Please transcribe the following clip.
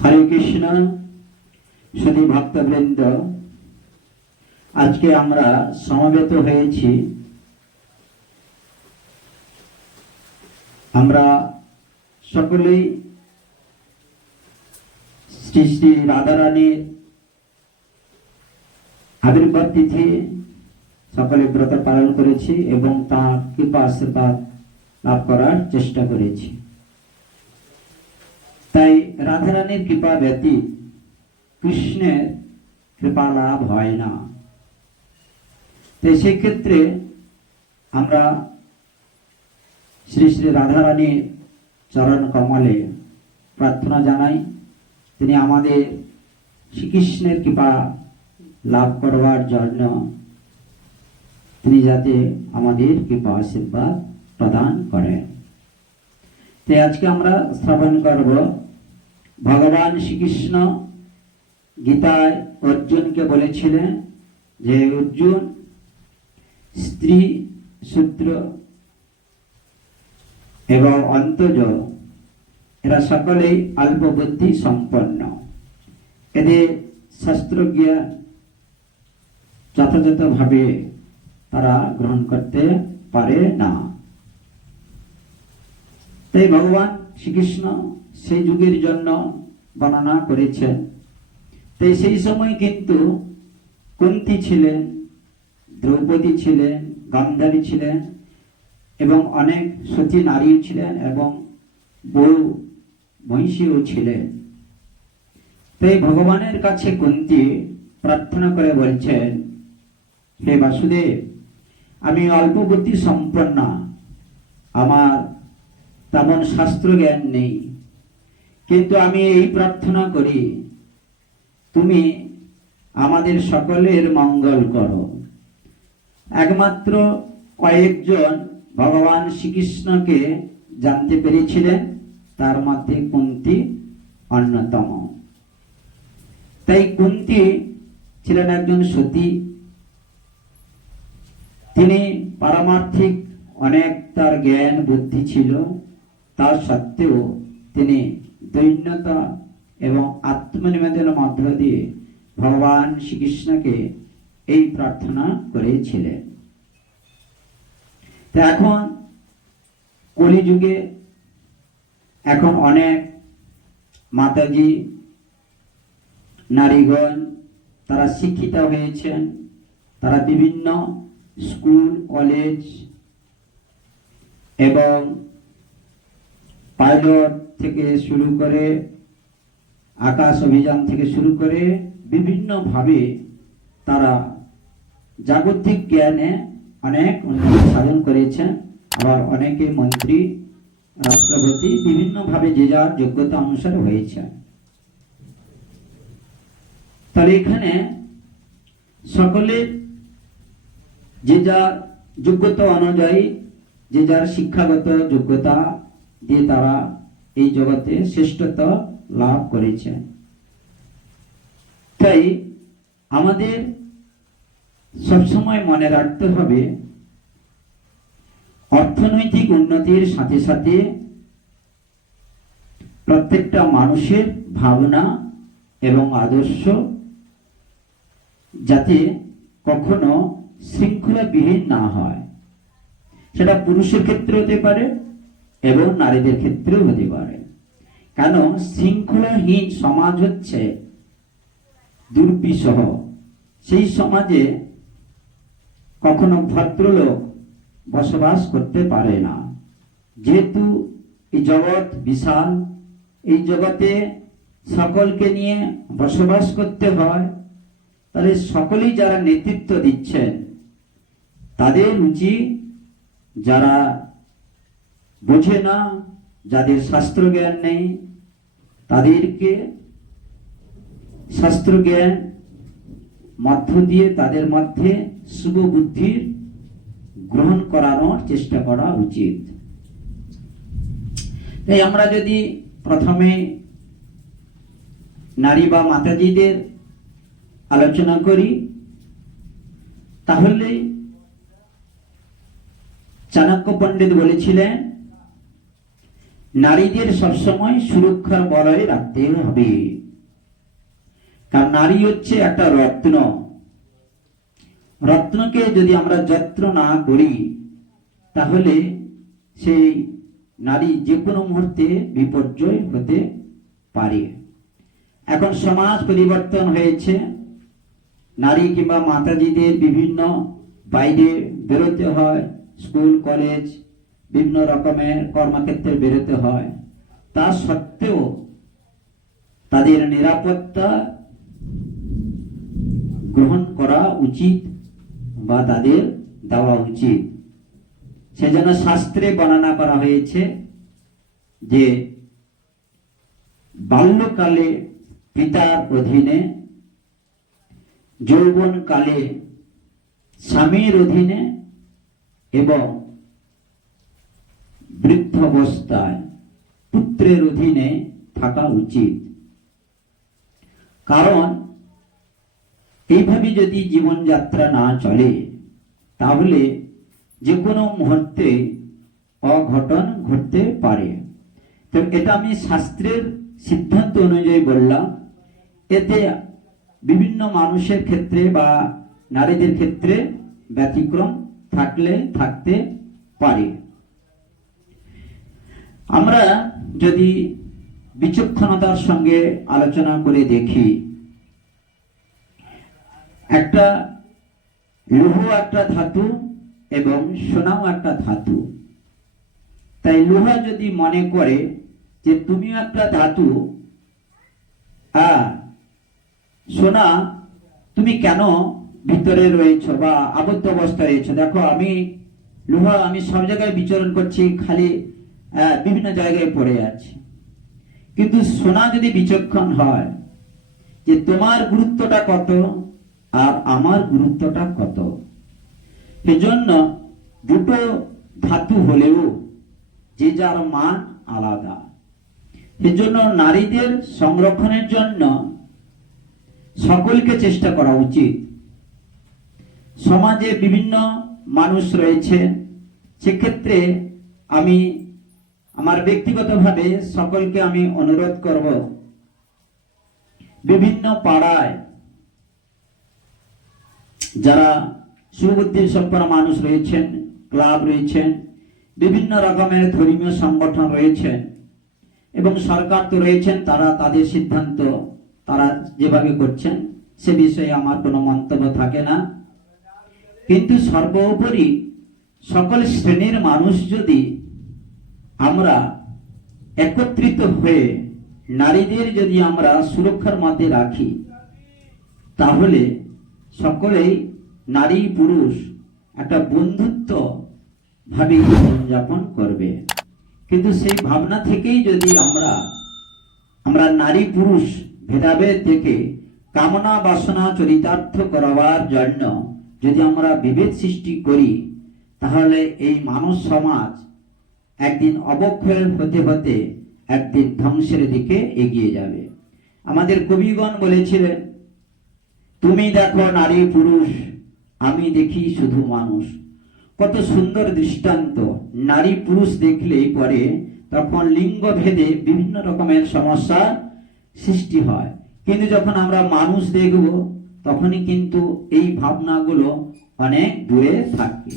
হরে কৃষ্ণ, শুধু ভক্তবৃন্দ। আজকে আমরা সমবেত হয়েছি। আমরা সকলেই শ্রী শ্রী রাধারানীর আবির্ভাব তিথি সকলে ব্রত পালন করেছি এবং তাঁর কৃপা, আশীর্বাদ লাভ করার চেষ্টা করেছি। তাই রাধারানীর কৃপা ব্যতীত কৃষ্ণের কৃপা লাভ হয় না। তাই সেক্ষেত্রে আমরা শ্রী শ্রী রাধারানীর চরণ কমলে প্রার্থনা জানাই, তিনি আমাদের শ্রীকৃষ্ণের কৃপা লাভ করবার জন্য তিনি যাতে আমাদের কৃপা আশীর্বাদ প্রদান করেন। তাই আজকে আমরা স্থাপন করব ভগবান শ্রীকৃষ্ণ গীতায় অর্জুনকে বলেছিলেন যে, অর্জুন, স্ত্রী সূত্র এবং অন্তজ এরা সকলেই অল্প বুদ্ধি সম্পন্ন। এদের শাস্ত্রজ্ঞান যথাযথভাবে তারা গ্রহণ করতে পারে না। তাই ভগবান শ্রীকৃষ্ণ সেই যুগের জন্য বর্ণনা করেছেন। তাই সেই সময় কিন্তু কুন্তি ছিলেন, দ্রৌপদী ছিলেন, গান্ধারী ছিলেন এবং অনেক সতী নারী ছিলেন এবং বউ মহিষীও ছিলেন। তাই ভগবানের কাছে কুন্তি প্রার্থনা করে বলছেন, হে বাসুদেব, আমি অল্প বুদ্ধি সম্পন্ন। আমার তেমন শাস্ত্র জ্ঞান নেই। কিন্তু আমি এই প্রার্থনা করি, তুমি আমাদের সকলের মঙ্গল করো। একমাত্র কয়েকজন ভগবান শ্রীকৃষ্ণকে জানতে পেরেছিলেন, তার মধ্যে কুন্তি অন্যতম। তাই কুন্তি ছিলেন একজন সতী। তিনি পারমার্থিক অনেক তার জ্ঞান, বুদ্ধি ছিল। তা সত্ত্বেও তিনি দৈন্যতা এবং আত্মনিবেদনের মধ্য দিয়ে ভগবান শ্রীকৃষ্ণকে এই প্রার্থনা করেছিলেন। এখন কলিযুগে এখন অনেক মাতাজি, নারীগণ তারা শিক্ষিত হয়েছেন, তারা বিভিন্ন স্কুল, কলেজ এবং পাইলট থেকে শুরু করে আকাশ অভিযান থেকে শুরু করে বিভিন্নভাবে তারা জাগতিক জ্ঞানে অনেক উন্নতি সাধন করেছেন। আবার অনেকে মন্ত্রী, রাষ্ট্রপতি বিভিন্নভাবে যে যার যোগ্যতা অনুসারে হয়েছে তাহলে এখানে সকলের যে যার যোগ্যতা অনুযায়ী, যে যার শিক্ষাগত যোগ্যতা দিয়ে তারা এই জগতে শ্রেষ্ঠত্ব লাভ করেছে। তাই আমাদের সবসময় মনে রাখতে হবে, অর্থনৈতিক উন্নতির সাথে সাথে প্রত্যেকটা মানুষের ভাবনা এবং আদর্শ যাতে কখনো শৃঙ্খলাবিহীন না হয়। সেটা পুরুষের ক্ষেত্রে হতে পারে এবং নারীদের ক্ষেত্রেও হতে পারে। কেন শৃঙ্খলাহীন সমাজ হচ্ছে দুর্বিষহ। সেই সমাজে কখনো ভদ্রলোক বসবাস করতে পারে না। যেহেতু এই জগৎ বিশাল, এই জগতে সকলকে নিয়ে বসবাস করতে হয়, তাহলে সকলেই যারা নেতৃত্ব দিচ্ছেন, তাদের উচিত যারা বোঝে না যাদের শাস্ত্র জ্ঞান নেই, তাদেরকে শাস্ত্র জ্ঞান মধ্য দিয়ে তাদের মধ্যে শুভ বুদ্ধির গ্রহণ করানোর চেষ্টা করা উচিত। তাই আমরা যদি প্রথমে নারী বা মাতাজিদের আলোচনা করি, তাহলে চাণক্য পণ্ডিত বলেছিলেন নারীদের সবসময় সুরক্ষার বলয় রাখতে হবে। কারণ নারী হচ্ছে একটা রত্ন। রত্নকে যদি আমরা যত্ন না করি, তাহলে সেই নারী যে কোনো মুহূর্তে বিপর্যয় হতে পারে। এখন সমাজ পরিবর্তন হয়েছে। নারী কিংবা মাতাজিদের বিভিন্ন বাইরে বেরোতে হয়, স্কুল, কলেজ বিভিন্ন রকমের কর্মক্ষেত্রে বেরোতে হয়। তা সত্ত্বেও তাদের নিরাপত্তা গ্রহণ করা উচিত বা তাদের দেওয়া উচিত। সেজন্য শাস্ত্রে বর্ণনা করা হয়েছে যে বাল্যকালে পিতার অধীনে, যৌবনকালে স্বামীর অধীনে এবং বৃদ্ধাবস্থায় পুত্রের অধীনে থাকা উচিত। কারণ, এইভাবে যদি জীবনযাত্রা না চলে, তাহলে যে কোনো মুহূর্তে অঘটন ঘটতে পারে। তো এটা আমি শাস্ত্রের সিদ্ধান্ত অনুযায়ী বললাম। এতে বিভিন্ন মানুষের ক্ষেত্রে বা নারীদের ক্ষেত্রে ব্যতিক্রম থাকলে থাকতে পারে। আমরা যদি বিচক্ষণতার সঙ্গে আলোচনা করে দেখি, একটা লৌহ একটা ধাতু এবং সোনাও একটা ধাতু। তাই লোহা যদি মনে করে যে তুমিও একটা ধাতু আর সোনা, তুমি কেন ভিতরে রয়েছ বা আবদ্ধ অবস্থায় রয়েছ? দেখো, আমি লোহা আমি সব জায়গায় বিচরণ করছি, খালি বিভিন্ন জায়গায় পড়ে আছি। কিন্তু সোনা যদি বিচক্ষণ হয়, যে তোমার গুরুত্বটা কত আর আমার গুরুত্বটা কত? এজন্য দুটো ধাতু হলেও যে যার মান আলাদা। এজন্য নারীদের সংরক্ষণের জন্য সকলকে চেষ্টা করা উচিত। সমাজে বিভিন্ন মানুষ রয়েছে, সেক্ষেত্রে আমি আমার ব্যক্তিগতভাবে সকলকে আমি অনুরোধ করব, বিভিন্ন পাড়ায় যারা সুবুদ্ধি সম্পন্ন মানুষ রয়েছেন, ক্লাব রয়েছেন, বিভিন্ন রকমের ধর্মীয় সংগঠন রয়েছেন, এবং সরকার তো রয়েছেন, তারা তাদের সিদ্ধান্ত তারা যেভাবে করছেন, সে বিষয়ে আমার কোনো মন্তব্য থাকে না। কিন্তু সর্বোপরি সকল শ্রেণির মানুষ যদি আমরা একত্রিত হয়ে নারীদের যদি আমরা সুরক্ষার মধ্যে রাখি, তাহলে সকলেই নারী পুরুষ একটা বন্ধুত্ব ভাবে জীবনযাপন করবে। কিন্তু সেই ভাবনা থেকেই যদি আমরা আমরা নারী পুরুষ ভেদাভেদ থেকে কামনা বাসনা চরিতার্থ করবার জন্য যদি আমরা বিভেদ সৃষ্টি করি, তাহলে এই মানব সমাজ একদিন অবক্ষয় হতে হতে একদিন ধ্বংসের দিকে এগিয়ে যাবে। আমাদের কবিগণ বলেছিলেন, তুমি দেখো নারী পুরুষ, আমি দেখি শুধু মানুষ। কত সুন্দর দৃষ্টান্ত। নারী পুরুষ দেখলেই পরে তখন লিঙ্গ ভেদে বিভিন্ন রকমের সমস্যা সৃষ্টি হয়। কিন্তু যখন আমরা মানুষ দেখব, তখনই কিন্তু এই ভাবনাগুলো অনেক দূরে থাকবে